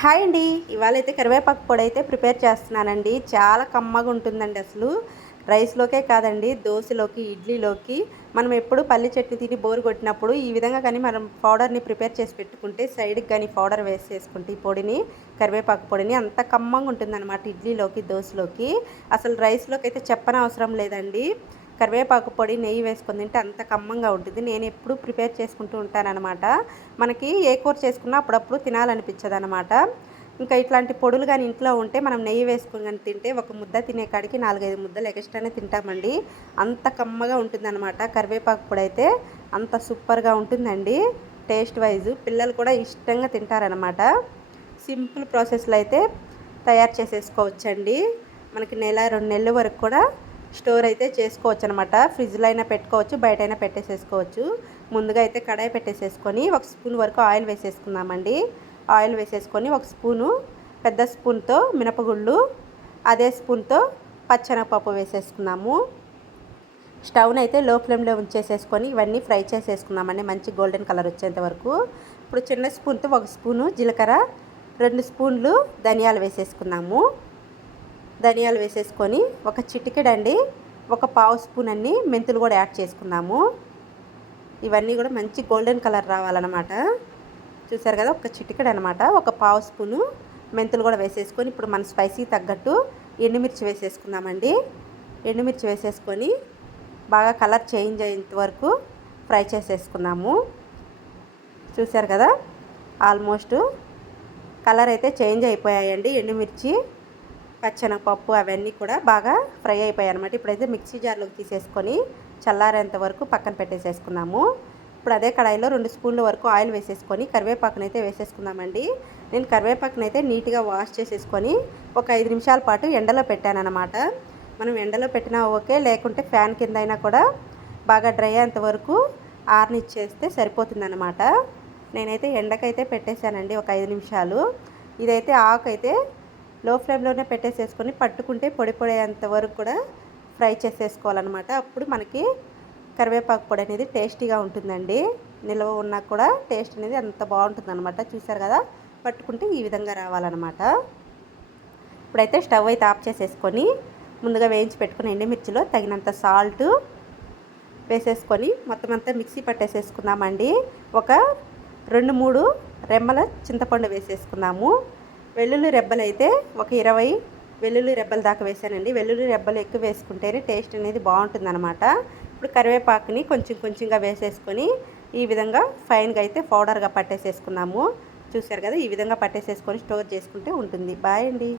Hi అండి. ఇవాళ అయితే కరివేపాకు పొడి అయితే ప్రిపేర్ చేస్తున్నానండి. చాలా కమ్మగా ఉంటుందండి అసలు. రైస్‌లోకే కాదండి, దోసలోకి, ఇడ్లీలోకి మనం ఎప్పుడు పల్లి చట్నీ తిని బోర్ కొట్టినప్పుడు ఈ విధంగా కానీ మనం పౌడర్‌ని ప్రిపేర్ చేసి పెట్టుకుంటే సైడ్‌కి గాని పౌడర్ వేసేసుకుంటే ఈ పొడిని, కరివేపాకు పొడిని అంత కమ్మగా ఉంటుందన్నమాట ఇడ్లీలోకి, దోసలోకి. అసలు రైస్‌లోకి అయితే చెప్పనవసరం లేదండి. కరివేపాకు పొడి నెయ్యి వేసుకొని తింటే అంత కమ్మంగా ఉంటుంది. నేను ఎప్పుడు ప్రిపేర్ చేసుకుంటూ ఉంటానన్నమాట. మనకి ఏ కూర చేసుకున్నా అప్పుడప్పుడు తినాలనిపించదనమాట. ఇంకా ఇట్లాంటి పొడులు కానీ ఇంట్లో ఉంటే మనం నెయ్యి వేసుకొని కానీ తింటే ఒక ముద్ద తినే కాడికి 4, 5 ముద్దలు ఎక్స్ట్రానే తింటామండి. అంత కమ్మగా ఉంటుందన్నమాట. కరివేపాకు పొడి అయితే అంత సూపర్గా ఉంటుందండి. టేస్ట్ వైజు పిల్లలు కూడా ఇష్టంగా తింటారనమాట. సింపుల్ ప్రాసెస్లో అయితే తయారు చేసేసుకోవచ్చండి. మనకి నెల 2 నెలల వరకు కూడా స్టోర్ అయితే చేసుకోవచ్చు అనమాట. ఫ్రిడ్జ్లో అయినా పెట్టుకోవచ్చు, బయట అయినా పెట్టేసేసుకోవచ్చు. ముందుగా అయితే కడాయి పెట్టేసేసుకొని 1 స్పూన్ వరకు ఆయిల్ వేసేసుకుందామండి. ఆయిల్ వేసేసుకొని 1 స్పూను పెద్ద స్పూన్తో మినపగుళ్ళు, అదే స్పూన్తో పచ్చెనగపప్పు వేసేసుకున్నాము. స్టవ్ని అయితే లో ఫ్లేమ్లో ఉంచేసేసుకొని ఇవన్నీ ఫ్రై చేసేసుకున్నామండి మంచి గోల్డెన్ కలర్ వచ్చేంత వరకు. ఇప్పుడు చిన్న స్పూన్తో 1 స్పూను జీలకర్ర, 2 స్పూన్లు ధనియాలు వేసేసుకున్నాము. ధనియాలు వేసేసుకొని ఒక చిటికెడండి, ఒక పావు స్పూన్ అన్ని మెంతులు కూడా యాడ్ చేసుకున్నాము. ఇవన్నీ కూడా మంచి గోల్డెన్ కలర్ రావాలన్నమాట. చూసారు కదా, ఒక చిటికెడు అనమాట. ఒక పావు స్పూను మెంతులు కూడా వేసేసుకొని ఇప్పుడు మన స్పైసీ తగ్గట్టు ఎండుమిర్చి వేసేసుకుందామండి. ఎండుమిర్చి వేసేసుకొని బాగా కలర్ చేంజ్ అయ్యేంత వరకు ఫ్రై చేసేసుకున్నాము. చూసారు కదా, ఆల్మోస్ట్ కలర్ అయితే చేంజ్ అయిపోయాయండి. ఎండుమిర్చి, పచ్చెనగపప్పు అవన్నీ కూడా బాగా ఫ్రై అయిపోయాయి అనమాట. ఇప్పుడైతే మిక్సీ జార్లోకి తీసేసుకొని చల్లారేంత వరకు పక్కన పెట్టేసేసుకున్నాము. ఇప్పుడు అదే కడాయిలో 2 స్పూన్ల వరకు ఆయిల్ వేసేసుకొని కరివేపాకునైతే వేసేసుకుందామండి. నేను కరివేపాకునైతే నీట్గా వాష్ చేసేసుకొని ఒక 5 నిమిషాల పాటు ఎండలో పెట్టానన్నమాట. మనం ఎండలో పెట్టినా ఓకే, లేకుంటే ఫ్యాన్ కింద అయినా కూడా బాగా డ్రై అయ్యేంత వరకు ఆరనిచ్చేస్తే సరిపోతుందన్నమాట. నేనైతే ఎండకైతే పెట్టేశానండి ఒక 5 నిమిషాలు. ఇదైతే ఆకైతే లో ఫ్లేమ్లోనే పెట్టేసేసుకొని పట్టుకుంటే పొడి పొడి అయ్యేంత వరకు కూడా ఫ్రై చేసేసుకోవాలన్నమాట. అప్పుడు మనకి కరివేపాకు పొడి అనేది టేస్టీగా ఉంటుందండి. నిల్వ ఉన్నా కూడా టేస్ట్ అనేది అంత బాగుంటుందన్నమాట. చూసారు కదా, పట్టుకుంటే ఈ విధంగా రావాలన్నమాట. ఇప్పుడైతే స్టవ్ అయితే ఆఫ్ చేసేసుకొని ముందుగా వేయించి పెట్టుకుని ఎండుమిర్చిలో తగినంత సాల్ట్ వేసేసుకొని మొత్తం అంతా మిక్సీ పట్టేసేసుకుందామండి. ఒక 2-3 రెమ్మల చింతపండు వేసేసుకుందాము. వెల్లుల్లి రెబ్బలు అయితే ఒక 20 వెల్లుల్లి రెబ్బల దాకా వేసానండి. వెల్లుల్లి రెబ్బలు ఎక్కువ వేసుకుంటేనే టేస్ట్ అనేది బాగుంటుందన్నమాట. ఇప్పుడు కరివేపాకుని కొంచెం కొంచెంగా వేసేసుకొని ఈ విధంగా ఫైన్గా అయితే పౌడర్గా పట్టేసేసుకున్నాము. చూసారు కదా, ఈ విధంగా పట్టేసేసుకొని స్టోర్ చేసుకుంటే ఉంటుంది. బాయ్ అండి.